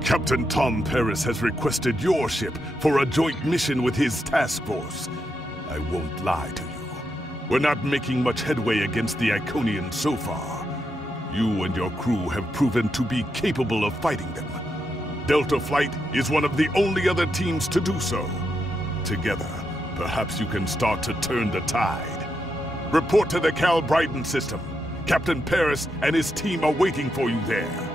Captain Tom Paris has requested your ship for a joint mission with his task force. I won't lie to you. We're not making much headway against the Iconians so far. You and your crew have proven to be capable of fighting them. Delta Flight is one of the only other teams to do so. Together, perhaps you can start to turn the tide. Report to the Cal Bryden system. Captain Paris and his team are waiting for you there.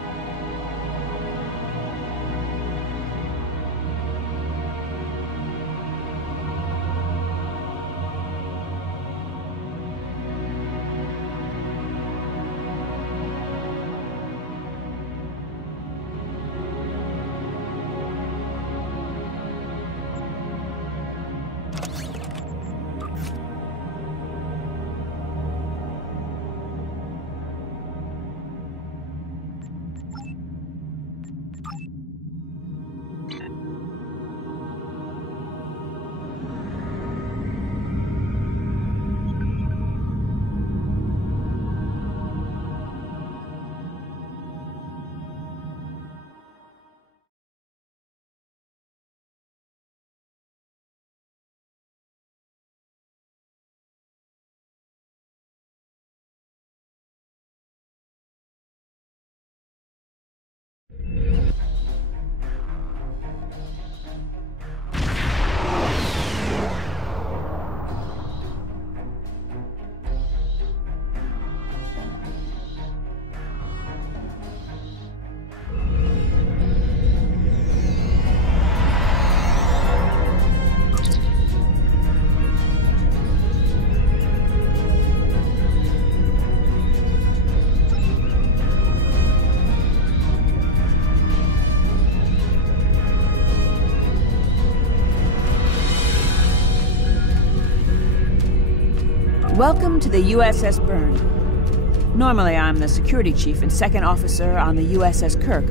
Welcome to the USS Byrne. Normally I'm the security chief and second officer on the USS Kirk,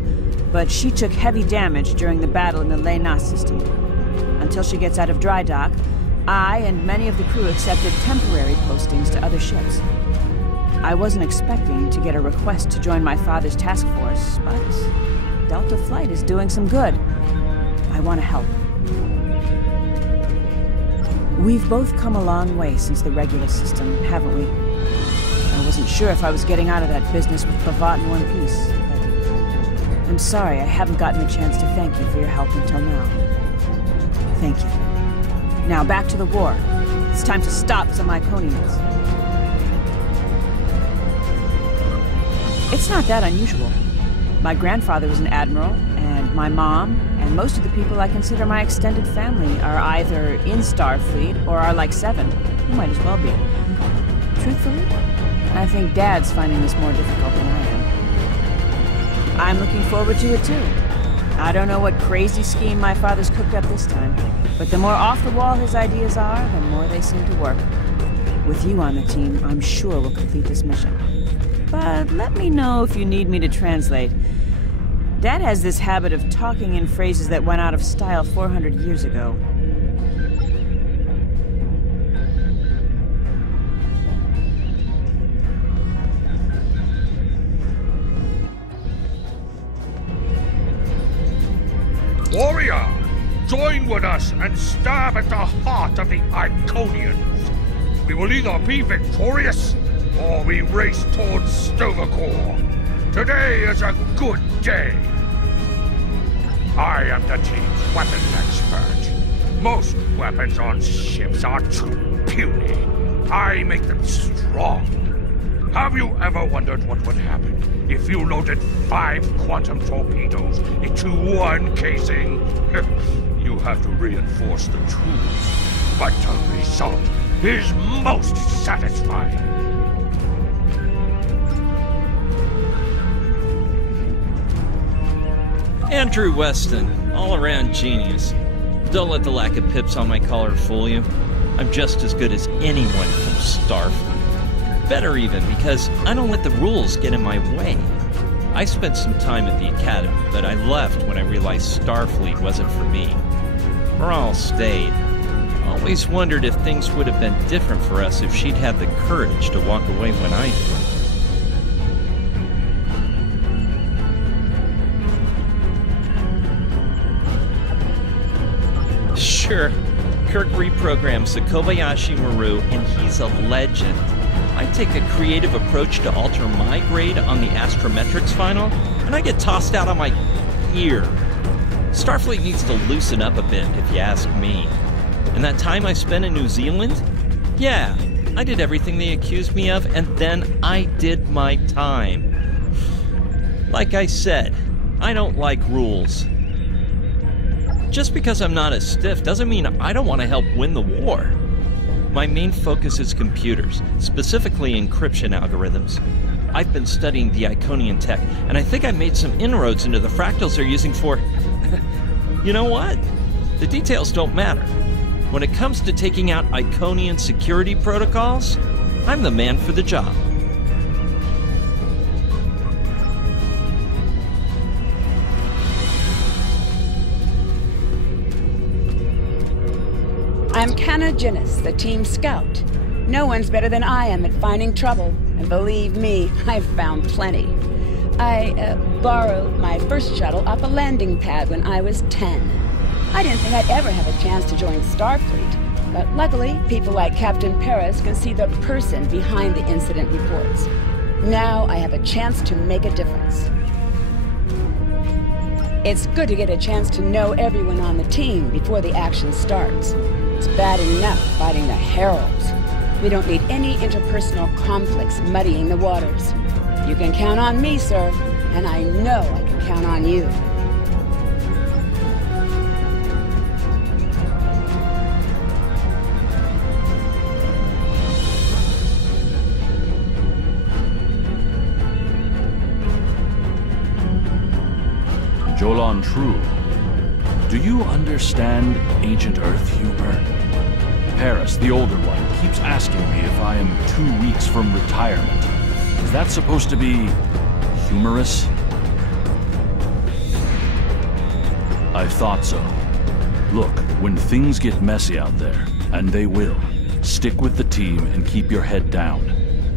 but she took heavy damage during the battle in the dreadnought system. Until she gets out of dry dock, I and many of the crew accepted temporary postings to other ships. I wasn't expecting to get a request to join my father's task force, but Delta Flight is doing some good. I want to help. We've both come a long way since the regular system, haven't we? I wasn't sure if I was getting out of that business with Pravat in one piece, but I'm sorry I haven't gotten a chance to thank you for your help until now. Thank you. Now back to the war. It's time to stop some Iconians. It's not that unusual. My grandfather was an admiral, and my mom, and most of the people I consider my extended family are either in Starfleet or are like Seven, who might as well be. Truthfully, I think Dad's finding this more difficult than I am. I'm looking forward to it too. I don't know what crazy scheme my father's cooked up this time, but the more off the wall his ideas are, the more they seem to work. With you on the team, I'm sure we'll complete this mission. But let me know if you need me to translate. Dad has this habit of talking in phrases that went out of style 400 years ago. Warrior, join with us and stab at the heart of the Iconians. We will either be victorious, or we race towards Stovacor. Today is a good day. I am the team's weapons expert. Most weapons on ships are too puny. I make them strong. Have you ever wondered what would happen if you loaded 5 quantum torpedoes into one casing? You have to reinforce the tools, but the result is most satisfying. Andrew Weston, all-around genius. Don't let the lack of pips on my collar fool you. I'm just as good as anyone from Starfleet. Better even, because I don't let the rules get in my way. I spent some time at the Academy, but I left when I realized Starfleet wasn't for me. Morale stayed. Always wondered if things would have been different for us if she'd had the courage to walk away when I did. Sure, Kirk reprograms the Kobayashi Maru, and he's a legend. I take a creative approach to alter my grade on the astrometrics final, and I get tossed out on my ear. Starfleet needs to loosen up a bit, if you ask me. And that time I spent in New Zealand? Yeah, I did everything they accused me of, and then I did my time. Like I said, I don't like rules. Just because I'm not as stiff doesn't mean I don't want to help win the war. My main focus is computers, specifically encryption algorithms. I've been studying the Iconian tech, and I think I made some inroads into the fractals they're using for... You know what? The details don't matter. When it comes to taking out Iconian security protocols, I'm the man for the job. I'm Canna Ginnis, the team scout. No one's better than I am at finding trouble, and believe me, I've found plenty. I borrowed my first shuttle off a landing pad when I was 10. I didn't think I'd ever have a chance to join Starfleet, but luckily, people like Captain Paris can see the person behind the incident reports. Now I have a chance to make a difference. It's good to get a chance to know everyone on the team before the action starts. It's bad enough fighting the Heralds. We don't need any interpersonal conflicts muddying the waters. You can count on me, sir, and I know I can count on you. Jolan True, do you understand ancient Earth humor? Paris, the older one, keeps asking me if I am 2 weeks from retirement. Is that supposed to be humorous? I thought so. Look, when things get messy out there, and they will, stick with the team and keep your head down.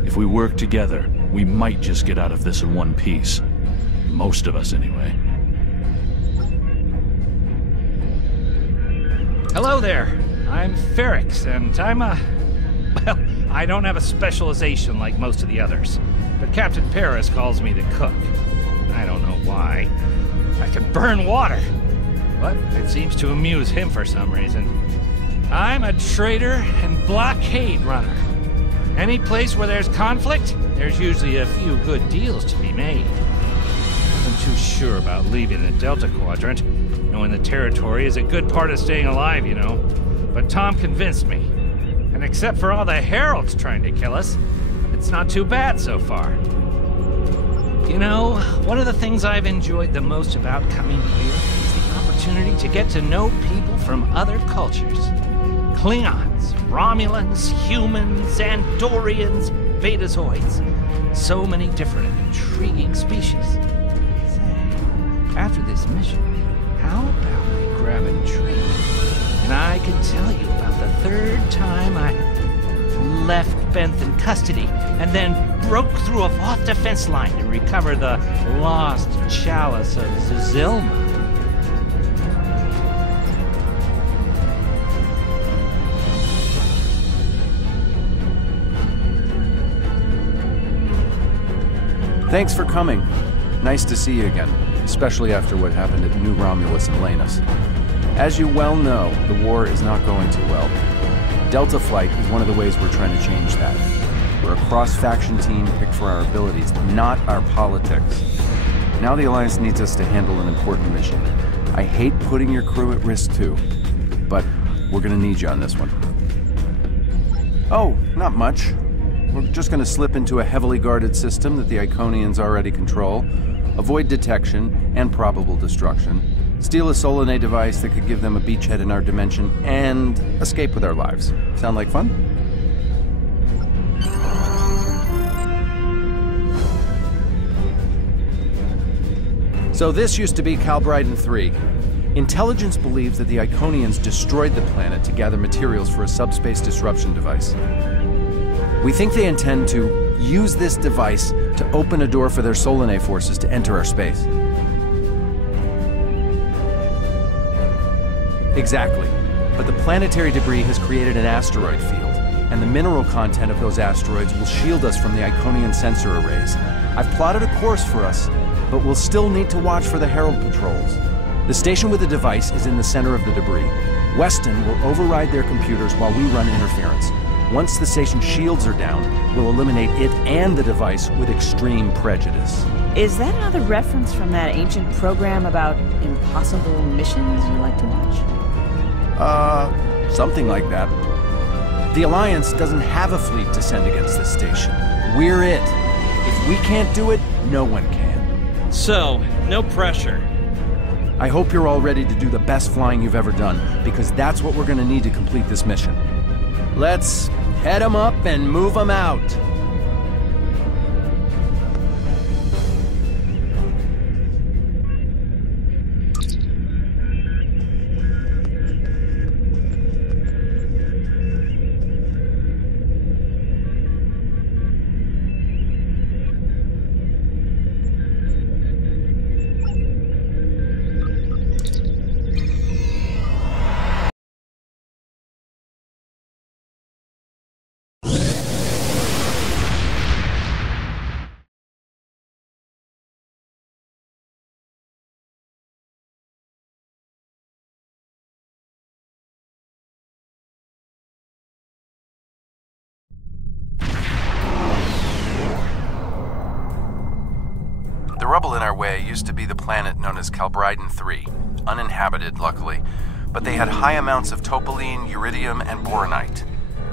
If we work together, we might just get out of this in one piece. Most of us, anyway. Hello there. I'm Ferrix, and well, I don't have a specialization like most of the others, but Captain Paris calls me the cook. I don't know why. I can burn water, but it seems to amuse him for some reason. I'm a trader and blockade runner. Any place where there's conflict, there's usually a few good deals to be made. I'm too sure about leaving the Delta Quadrant. Knowing the territory is a good part of staying alive, you know. But Tom convinced me. And except for all the Heralds trying to kill us, it's not too bad so far. You know, one of the things I've enjoyed the most about coming here is the opportunity to get to know people from other cultures. Klingons, Romulans, humans, Andorians, Betazoids. So many different and intriguing species. Say, after this mission, how about we grab a drink? And I can tell you about the third time I left Benth in custody and then broke through a Voth defense line to recover the lost chalice of Zazilma. Thanks for coming. Nice to see you again, especially after what happened at New Romulus and Lanus. As you well know, the war is not going too well. Delta Flight is one of the ways we're trying to change that. We're a cross-faction team picked for our abilities, not our politics. Now the Alliance needs us to handle an important mission. I hate putting your crew at risk too, but we're gonna need you on this one. Oh, not much. We're just gonna slip into a heavily guarded system that the Iconians already control, avoid detection and probable destruction, steal a Solanae device that could give them a beachhead in our dimension, and escape with our lives. Sound like fun? So this used to be Calbriden 3. Intelligence believes that the Iconians destroyed the planet to gather materials for a subspace disruption device. We think they intend to use this device to open a door for their Solanae forces to enter our space. Exactly. but the planetary debris has created an asteroid field, and the mineral content of those asteroids will shield us from the Iconian sensor arrays. I've plotted a course for us, but we'll still need to watch for the Herald patrols. The station with the device is in the center of the debris. Weston will override their computers while we run interference. Once the station's shields are down, we'll eliminate it and the device with extreme prejudice. Is that another reference from that ancient program about impossible missions you like to watch? Something like that. The Alliance doesn't have a fleet to send against this station. We're it. If we can't do it, no one can. So, no pressure. I hope you're all ready to do the best flying you've ever done, because that's what we're gonna need to complete this mission. Let's head 'em up and move 'em out. The rubble in our way used to be the planet known as Calbryden 3, uninhabited, luckily, but they had high amounts of topoline, uridium, and boronite.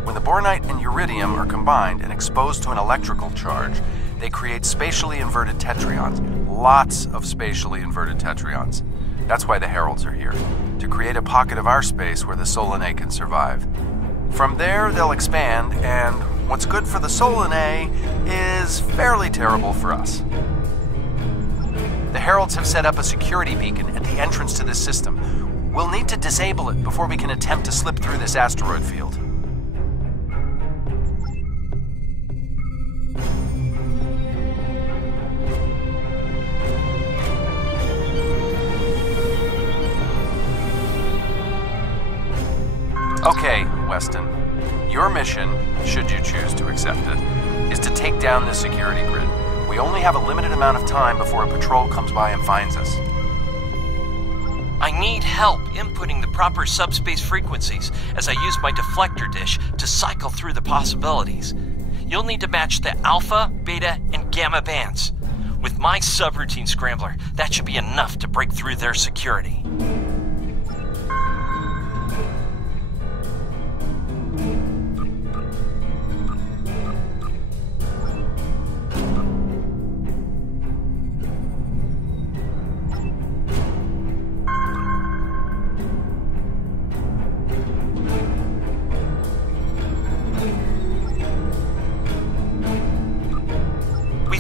When the boronite and uridium are combined and exposed to an electrical charge, they create spatially inverted tetraons, lots of spatially inverted tetraons. That's why the Heralds are here, to create a pocket of our space where the Solanae can survive. From there, they'll expand, and what's good for the Solanae is fairly terrible for us. The Heralds have set up a security beacon at the entrance to this system. We'll need to disable it before we can attempt to slip through this asteroid field. Okay, Weston. Your mission, should you choose to accept it, is to take down this security grid. We only have a limited amount of time before a patrol comes by and finds us. I need help inputting the proper subspace frequencies as I use my deflector dish to cycle through the possibilities. You'll need to match the alpha, beta, and gamma bands. With my subroutine scrambler, that should be enough to break through their security.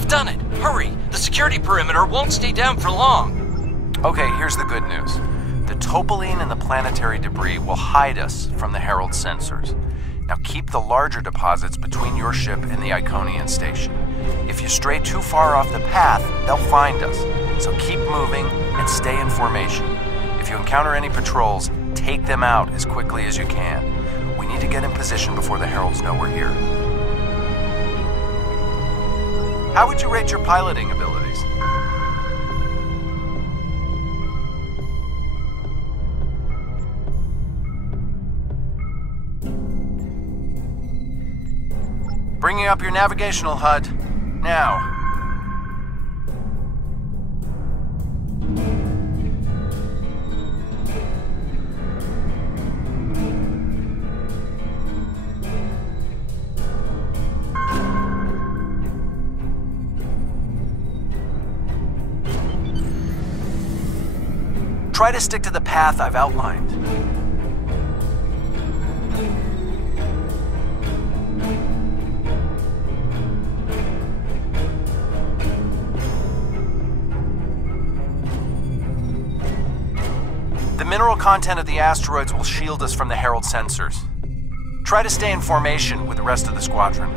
Done it! Hurry! The security perimeter won't stay down for long! Okay, here's the good news. The topoline and the planetary debris will hide us from the Herald sensors. Now keep the larger deposits between your ship and the Iconian station. If you stray too far off the path, they'll find us. So keep moving and stay in formation. If you encounter any patrols, take them out as quickly as you can. We need to get in position before the Heralds know we're here. How would you rate your piloting abilities? Bringing up your navigational HUD. Now. Try to stick to the path I've outlined. The mineral content of the asteroids will shield us from the Herald sensors. Try to stay in formation with the rest of the squadron.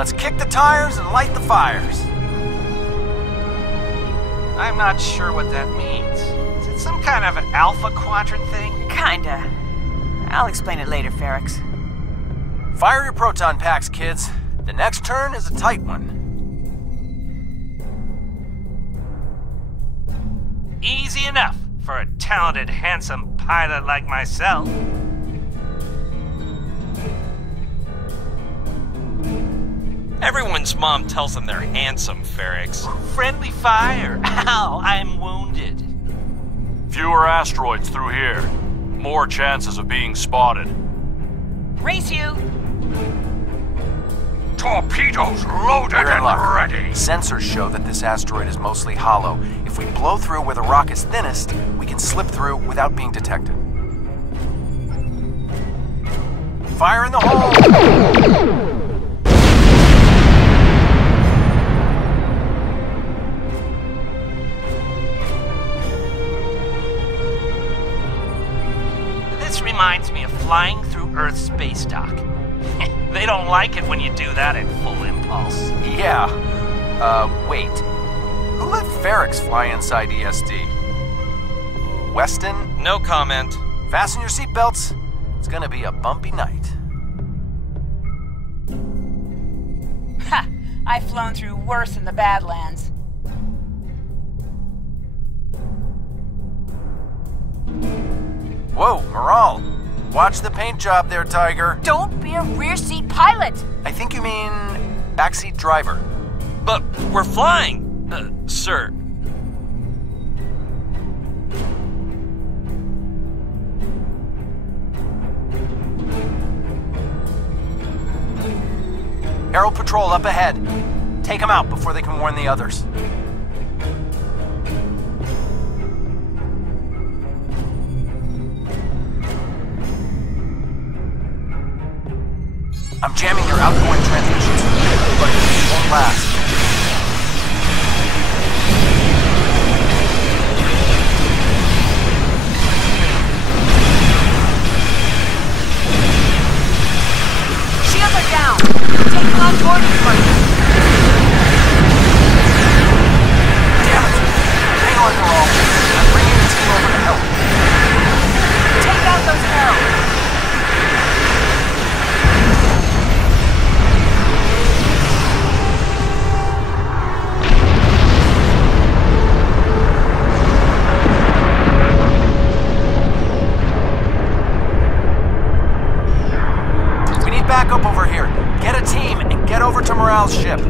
Let's kick the tires and light the fires. I'm not sure what that means. Is it some kind of Alpha Quadrant thing? Kinda. I'll explain it later, Ferrix. Fire your proton packs, kids. The next turn is a tight one. Easy enough for a talented, handsome pilot like myself. Everyone's mom tells them they're handsome, Ferrix. Friendly fire. Ow, I'm wounded. Fewer asteroids through here. More chances of being spotted. Race you! Torpedoes loaded We're in and luck. ready. Sensors show that this asteroid is mostly hollow. If we blow through where the rock is thinnest, we can slip through without being detected. Fire in the hole! This reminds me of flying through Earth's space dock. They don't like it when you do that at full impulse. Yeah. Wait. Who let Ferrix fly inside ESD? Weston? No comment. Fasten your seatbelts. It's gonna be a bumpy night. Ha! I've flown through worse in the Badlands. Whoa, Moral. Watch the paint job there, Tiger. Don't be a rear seat pilot! I think you mean backseat driver. But we're flying, sir. Herald Patrol up ahead. Take them out before they can warn the others. I'm jamming your outgoing transmissions, but it won't last. Shields are down! Take them on board, first! Damn it! Hang on, Moral. I'm bringing the team over to help. Take out those arrows! Backup over here. Get a team and get over to Morale's ship.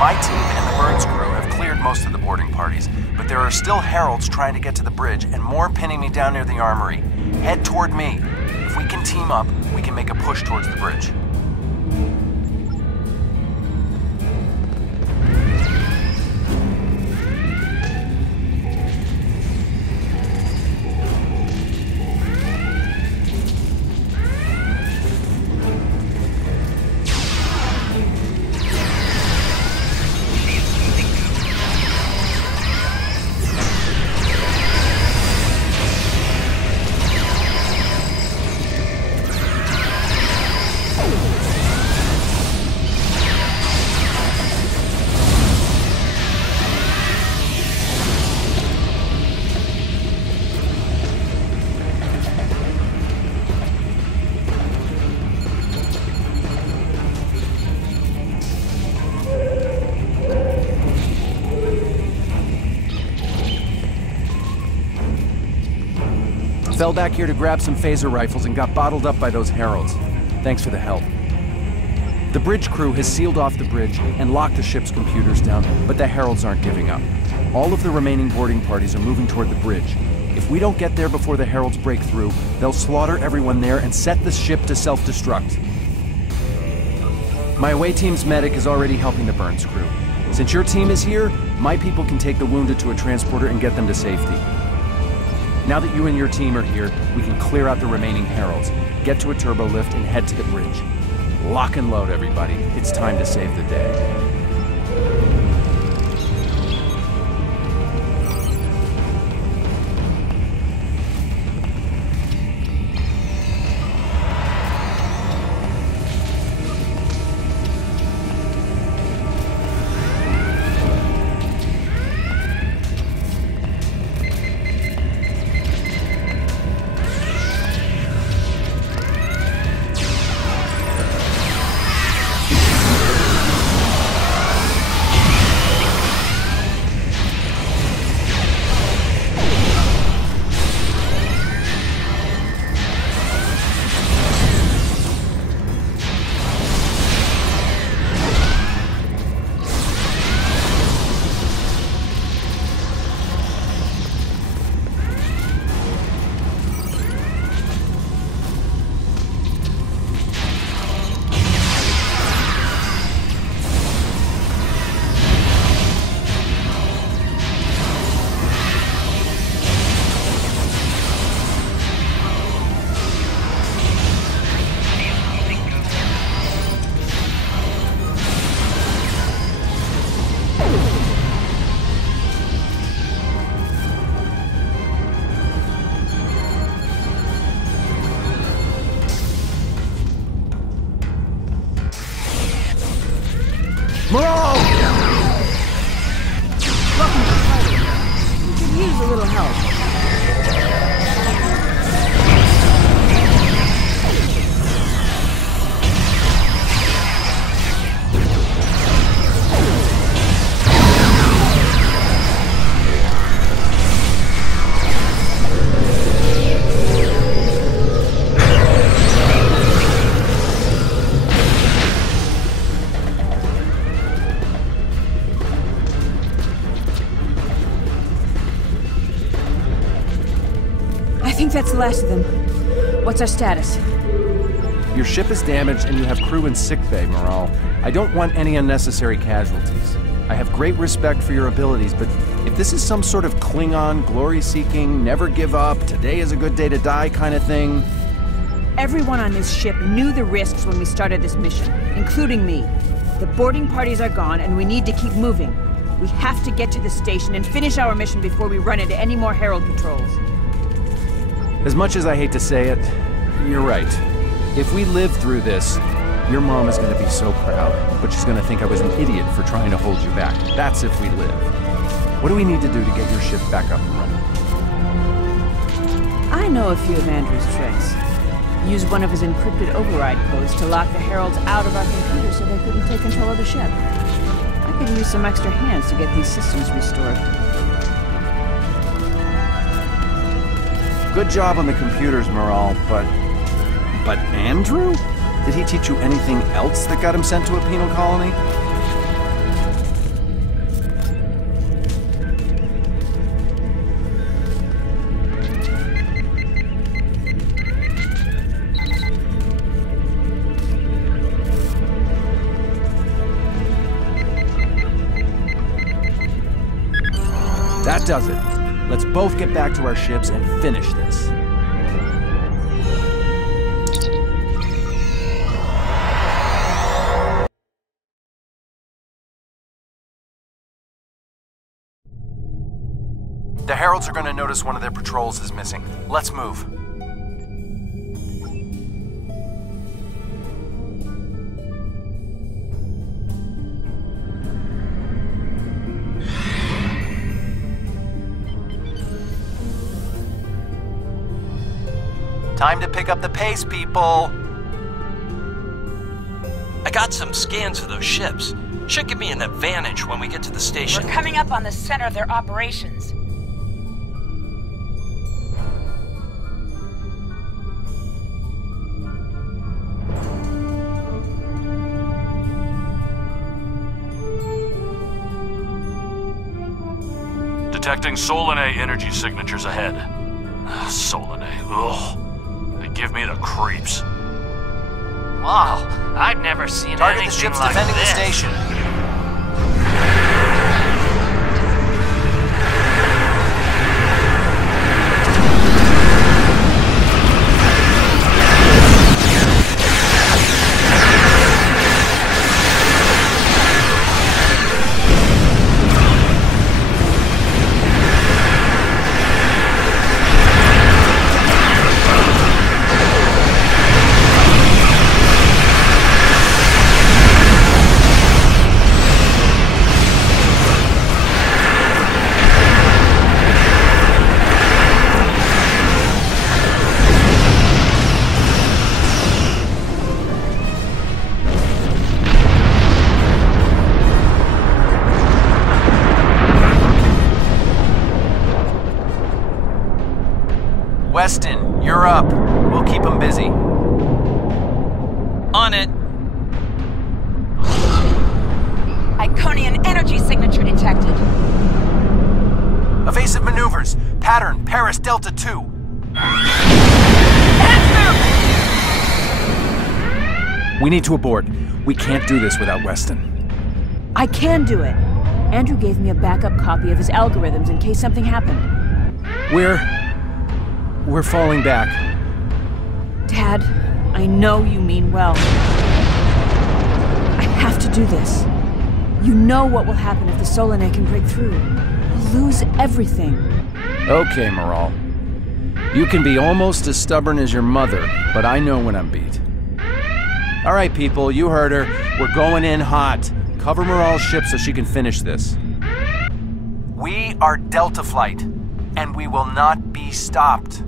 My team and the Burns crew have cleared most of the boarding parties, but there are still heralds trying to get to the bridge and more pinning me down near the armory. Head toward me. If we can team up, we can make a push towards the bridge. Fell back here to grab some phaser rifles and got bottled up by those heralds. Thanks for the help. The bridge crew has sealed off the bridge and locked the ship's computers down, but the heralds aren't giving up. All of the remaining boarding parties are moving toward the bridge. If we don't get there before the heralds break through, they'll slaughter everyone there and set the ship to self-destruct. My away team's medic is already helping the Burns crew. Since your team is here, my people can take the wounded to a transporter and get them to safety. Now that you and your team are here, we can clear out the remaining heralds, get to a turbo lift, and head to the bridge. Lock and load, everybody. It's time to save the day. That's the last of them. What's our status? Your ship is damaged and you have crew in sickbay, Morale. I don't want any unnecessary casualties. I have great respect for your abilities, but if this is some sort of Klingon, glory-seeking, never give up, today is a good day to die kind of thing... Everyone on this ship knew the risks when we started this mission, including me. The boarding parties are gone and we need to keep moving. We have to get to the station and finish our mission before we run into any more Herald patrols. As much as I hate to say it, you're right. If we live through this, your mom is going to be so proud, but she's going to think I was an idiot for trying to hold you back. That's if we live. What do we need to do to get your ship back up and running? I know a few of Andrew's tricks. Use one of his encrypted override codes to lock the Heralds out of our computer so they couldn't take control of the ship. I could use some extra hands to get these systems restored. Good job on the computers, Morale, but Andrew? Did he teach you anything else that got him sent to a penal colony? That does it. Let's both get back to our ships and finish this. The Heralds are going to notice one of their patrols is missing. Let's move. Time to pick up the pace, people! I got some scans of those ships. Should give me an advantage when we get to the station. We're coming up on the center of their operations. Detecting Solanae energy signatures ahead. Solanae, ugh. They give me the creeps. Wow, I've never seen Target anything the ships like defending this. the station. Iconian energy signature detected. Evasive maneuvers. Pattern, Paris Delta 2. We need to abort. We can't do this without Weston. I can do it. Andrew gave me a backup copy of his algorithms in case something happened. We're falling back. Dad, I know you mean well. I have to do this. You know what will happen if the Solanae can break through. We'll lose everything. Okay, Moral. You can be almost as stubborn as your mother, but I know when I'm beat. All right, people, you heard her. We're going in hot. Cover Moral's ship so she can finish this. We are Delta Flight, and we will not be stopped.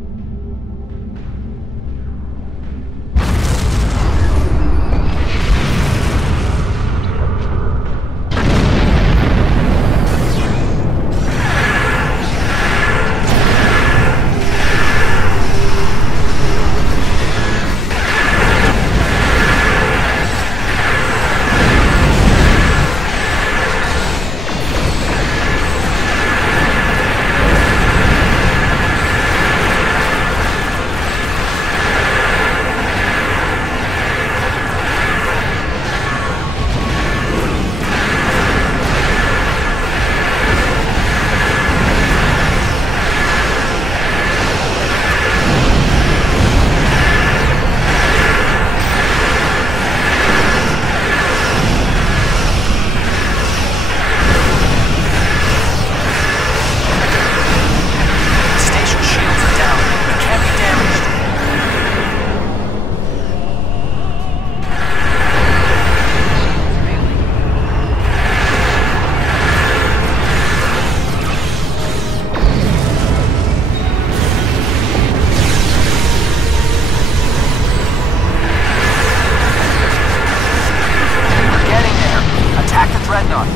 Dreadnought.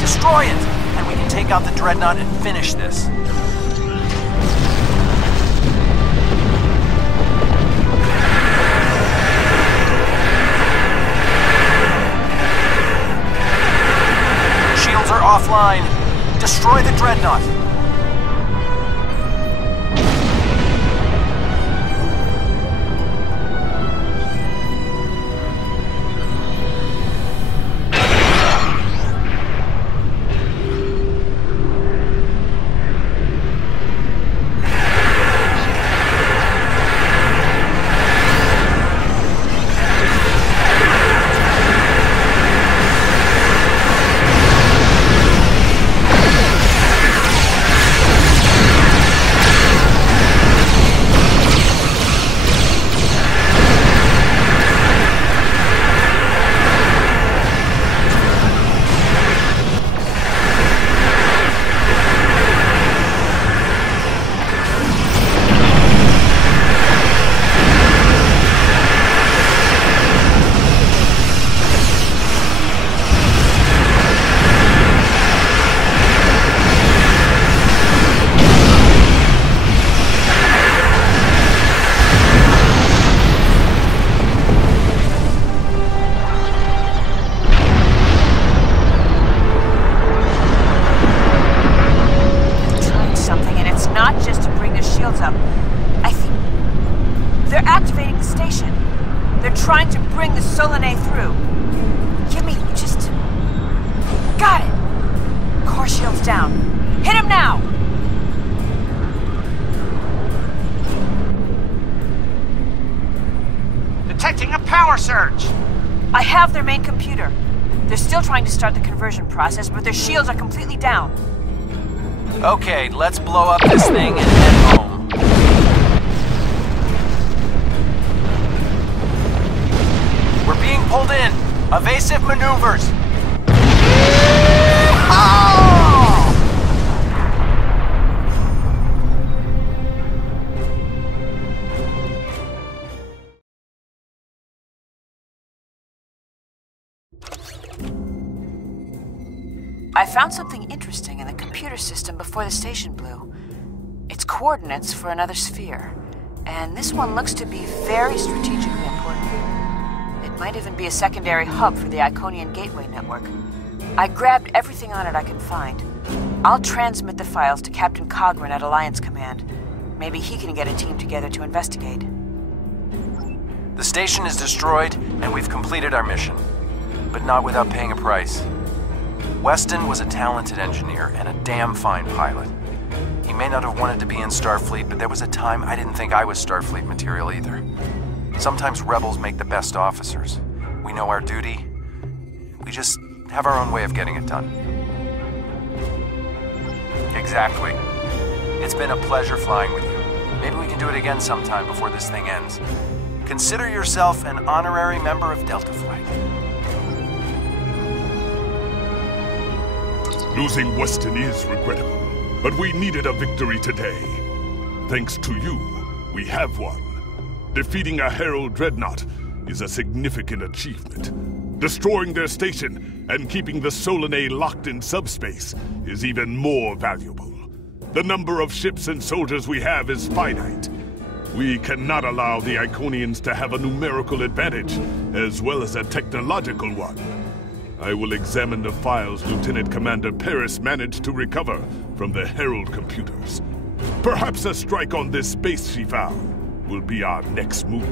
Destroy it, and we can take out the dreadnought and finish this. Shields are offline. Destroy the dreadnought. Trying to bring the Solanae through. Give me just... Got it! Of course power shield's down. Hit him now! Detecting a power surge! I have their main computer. They're still trying to start the conversion process, but their shields are completely down. Okay, let's blow up this thing and head home. We're being pulled in. Evasive maneuvers. I found something interesting in the computer system before the station blew. It's coordinates for another sphere, and this one looks to be very strategically important. It might even be a secondary hub for the Iconian Gateway network. I grabbed everything on it I could find. I'll transmit the files to Captain Cogran at Alliance Command. Maybe he can get a team together to investigate. The station is destroyed, and we've completed our mission. But not without paying a price. Weston was a talented engineer and a damn fine pilot. He may not have wanted to be in Starfleet, but there was a time I didn't think I was Starfleet material either. Sometimes rebels make the best officers. We know our duty. We just have our own way of getting it done. Exactly. It's been a pleasure flying with you. Maybe we can do it again sometime before this thing ends. Consider yourself an honorary member of Delta Flight. Losing Weston is regrettable, but we needed a victory today. Thanks to you, we have won. Defeating a Herald dreadnought is a significant achievement. Destroying their station and keeping the Solanae locked in subspace is even more valuable. The number of ships and soldiers we have is finite. We cannot allow the Iconians to have a numerical advantage, as well as a technological one. I will examine the files Lieutenant Commander Paris managed to recover from the Herald computers. Perhaps a strike on this base she found will be our next move.